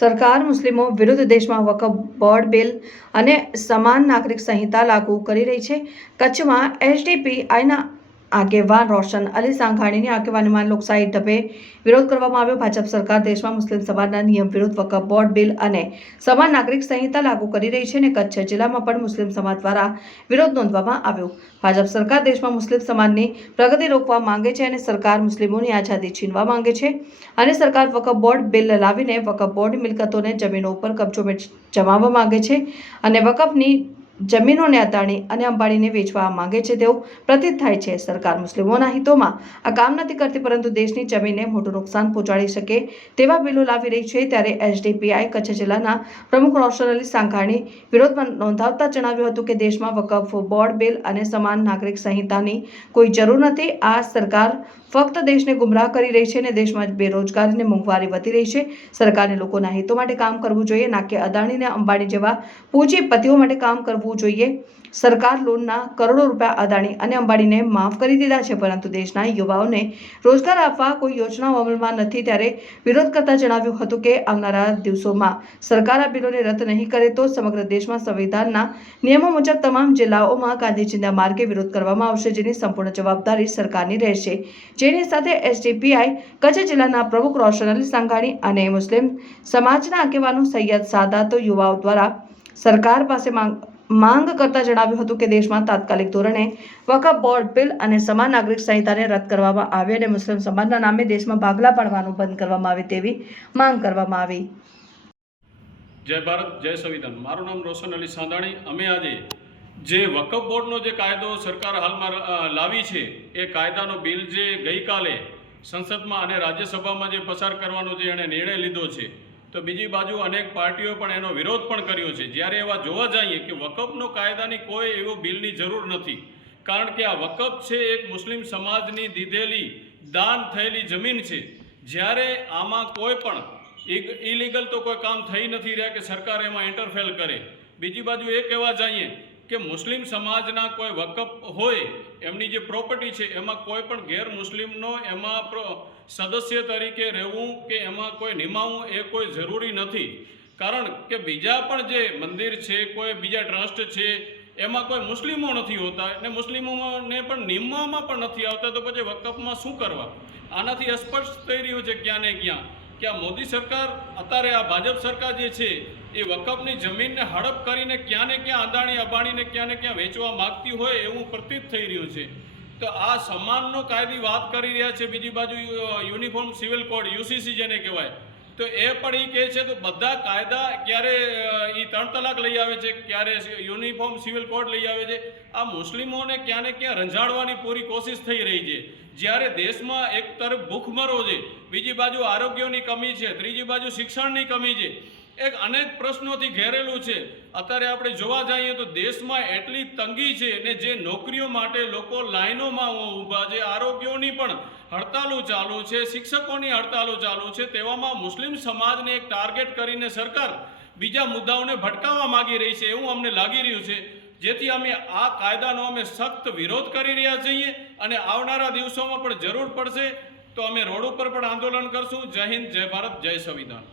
સરકાર મુસ્લિમો વિરુદ્ધ દેશમાં વકફ બોર્ડ બિલ અને સમાન નાગરિક સંહિતા લાગુ કરી રહી છે. કચ્છમાં એસડીપીઆઈના આગેવાન રોશન અલી સાંઘાણીની આગેવાનીમાં લોકશાહી ઢબે વિરોધ કરવામાં આવ્યો. ભાજપ સરકાર દેશમાં મુસ્લિમ સમાજના નિયમ વિરુદ્ધ વકફ બોર્ડ બિલ અને સમાન નાગરિક સંહિતા લાગુ કરી રહી છે અને કચ્છ જિલ્લામાં પણ મુસ્લિમ સમાજ દ્વારા વિરોધ નોંધવામાં આવ્યો. ભાજપ સરકાર દેશમાં મુસ્લિમ સમાજની પ્રગતિ રોકવા માંગે છે અને સરકાર મુસ્લિમોની આઝાદી છીનવા માંગે છે અને સરકાર વકફ બોર્ડ બિલ લાવીને વકફ બોર્ડ મિલકતોને જમીનો ઉપર કબજો જમાવવા માંગે છે અને વકફની જમીનોને અદાણી અને અંબાણીને વેચવા માંગે છે તેવું પ્રતીત થાય છે. સરકાર મુસ્લિમોના હિતોમાં આ કામ નથી કરતી પરંતુ દેશની જમીનને મોટું નુકસાન પહોંચાડી શકે તેવા બિલો લાવી રહી છે. ત્યારે એસડીપીઆઈ કચ્છ જિલ્લાના પ્રમુખ રોશન અલી સાંઘાણી વિરોધમાં નોંધાવતા જણાવ્યું હતું કે દેશમાં વકફ બોર્ડ બિલ અને સમાન નાગરિક સંહિતાની કોઈ જરૂર નથી. આ સરકાર ફક્ત દેશને ગુમરાહ કરી રહી છે અને દેશમાં બેરોજગારી અને મોંઘવારી વધી રહી છે. સરકારને લોકોના હિતો માટે કામ કરવું જોઈએ, ના કે અદાણી અને અંબાણી જેવા પૂંજીપતિઓ માટે કામ કરવું જોઈએ. સરકાર લોનના કરોડો રૂપિયા અદાણી અને અંબાણીને માફ કરી દીધા છે પરંતુ દેશના યુવાઓને રોજગાર આપવા કોઈ યોજનાઓ અમલમાં નથી. ત્યારે વિરોધ કરતા જણાવ્યું હતું કે આવનારા દિવસોમાં સરકાર આ બિલોને રદ નહીં કરે તો સમગ્ર દેશમાં સંવિધાનના નિયમો મુજબ તમામ જિલ્લાઓમાં ગાંધીજીના માર્ગે વિરોધ કરવામાં આવશે, જેની સંપૂર્ણ જવાબદારી સરકારની રહેશે. જેની સાથે એસડીપીઆઈ કચ્છ જિલ્લાના પ્રમુખ રોશન અલી સાંઘાણી અને મુસ્લિમ સમાજના આગેવાનો સૈયદ સાદાત યુવાઓ દ્વારા સરકાર પાસે માંગ કરતા જણાવ્યું હતું કે દેશમાં તાત્કાલિક ધોરણે વકફ બોર્ડ બિલ અને સમાન નાગરિક સંહિતાને રદ કરવામાં આવે અને મુસ્લિમ સમાજના નામે દેશમાં ભાગલા પાડવાનું બંધ કરવામાં આવે તેવી માંગ કરવામાં આવી. જય ભારત, જય સંવિધાન. મારું નામ રોશન અલી સાંધાણી. અમે આજે જે વકફ બોર્ડનો જે કાયદો સરકાર હાલમાં લાવી છે એ કાયદાનો બિલ જે ગઈકાલે સંસદમાં અને રાજ્યસભામાં જે પસાર કરવાનો જે એણે નિર્ણય લીધો છે, તો બીજી બાજુ અનેક પાર્ટીઓ પણ એનો વિરોધ પણ કર્યો છે. જ્યારે એવા જોવા જઈએ કે વકફનો કાયદાની કોઈ એવો બિલની જરૂર નથી, કારણ કે આ વકફ છે એક મુસ્લિમ સમાજની દીધેલી દાન થયેલી જમીન છે. જ્યારે આમાં કોઈ પણ ઇલીગલ તો કોઈ કામ થઈ નથી રહ્યા કે સરકાર એમાં ઇન્ટરફેર કરે. બીજી બાજુ એ કહેવા જઈએ કે મુસ્લિમ સમાજના કોઈ વકફ હોય એમની જે પ્રોપર્ટી છે એમાં કોઈ પણ ગેર મુસ્લિમનો એમાં સદસ્ય તરીકે રહેવું કે એમાં કોઈ નિમાવવું એ કોઈ જરૂરી નથી. કારણ કે બીજા પણ જે મંદિર છે, કોઈ બીજા ટ્રસ્ટ છે, એમાં કોઈ મુસ્લિમો નથી હોતા અને મુસ્લિમોને પણ નિમવામાં પણ નથી આવતા, તો પછી વકફમાં શું કરવા? આનાથી સ્પષ્ટ થઈ રહ્યું છે ક્યાં ને ક્યાં કે આ મોદી સરકાર, અત્યારે આ ભાજપ સરકાર જે છે એ વકફની જમીનને હડપ કરીને ક્યાં ને ક્યાં અદાણી અંબાણીને ક્યાં ને ક્યાં વેચવા માગતી હોય એવું પ્રતીત થઈ રહ્યું છે. તો આ સમાનનો કાયદી વાત કરી રહ્યા છે. બીજી બાજુ યુનિફોર્મ સિવિલ કોડ યુસીસી જેને કહેવાય, તો એ પણ એ કહે છે તો બધા કાયદા ક્યારે એ 3 તલાક લઈ આવે છે, ક્યારે યુનિફોર્મ સિવિલ કોડ લઈ આવે છે. આ મુસ્લિમોને ક્યાં ને ક્યાં રંજાડવાની પૂરી કોશિશ થઈ રહી છે. જ્યારે દેશમાં એક તરફ ભૂખમરો છે, બીજી બાજુ આરોગ્યની કમી છે, ત્રીજી બાજુ શિક્ષણની કમી છે, એક અનેક પ્રશ્નોથી ઘેરેલું છે. અત્યારે આપણે જોવા જઈએ તો દેશમાં એટલી તંગી છે ને જે નોકરીઓ માટે લોકો લાઈનોમાં ઊભા છે, આરોગ્યોની પણ હડતાલો ચાલુ છે, શિક્ષકોની હડતાલો ચાલુ છે. તેવામાં મુસ્લિમ સમાજને એક ટાર્ગેટ કરીને સરકાર બીજા મુદ્દાઓને ભટકાવવા માગી રહી છે એવું અમને લાગી રહ્યું છે. જેથી અમે આ કાયદાનો અમે સખ્ત વિરોધ કરી રહ્યા છીએ અને આવનારા દિવસોમાં પણ જરૂર પડશે તો અમે રોડ ઉપર પણ આંદોલન કરશું. જય હિન્દ, જય ભારત, જય સંવિધાન.